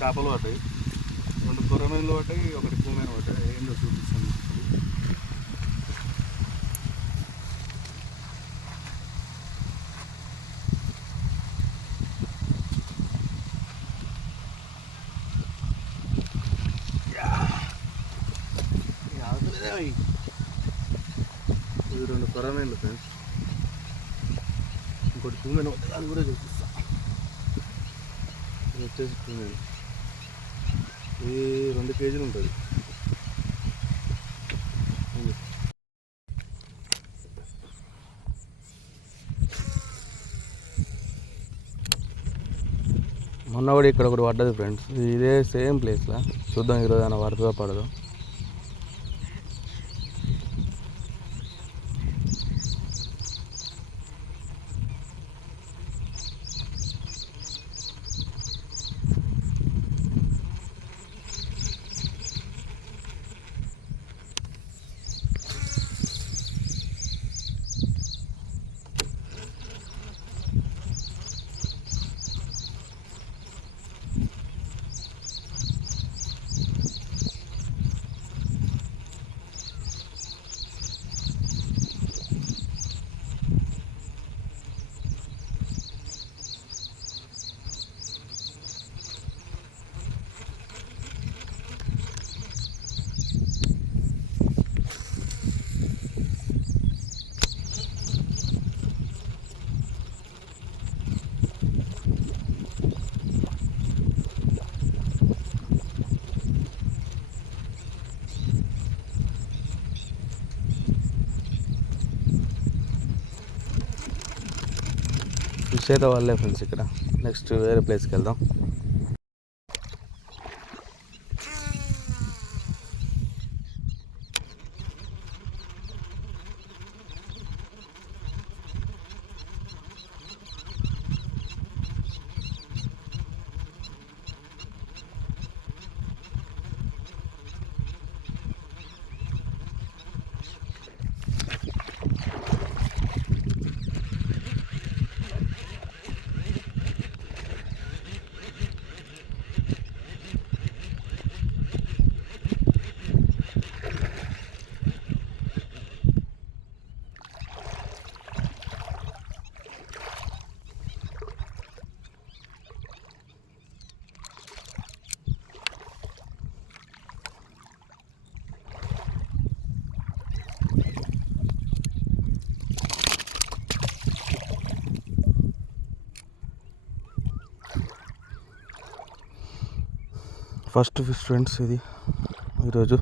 చేపలు పడ్డాయి, 2 కొరమేన్లు పడ్డాయి, 1 పూమేన పడ్డాయి. ఏంటో చూపిస్తాను. ఇది 2 కొరమేన్లు ఫ్రెండ్స్, ఇంకోటి పూమేన పడ్డది, అది కూడా చూపిస్తా. ఇది వచ్చేసి పూమేన, ఇది 2 కేజీలు ఉంటుంది. మొన్న కూడా ఇక్కడ ఒకటి పడ్డది ఫ్రెండ్స్, ఇదే సేమ్ ప్లేస్లో. చూద్దాం ఈరోజు అయినా పడుతుందో పడదో. ఫిష్ అయితే వాళ్ళే ఫ్రెండ్స్. ఇక్కడ నెక్స్ట్ వేరే ప్లేస్కి వెళ్దాం. ఫస్ట్ ఫిష్ ఫ్రెండ్స్ ఇది ఈరోజు.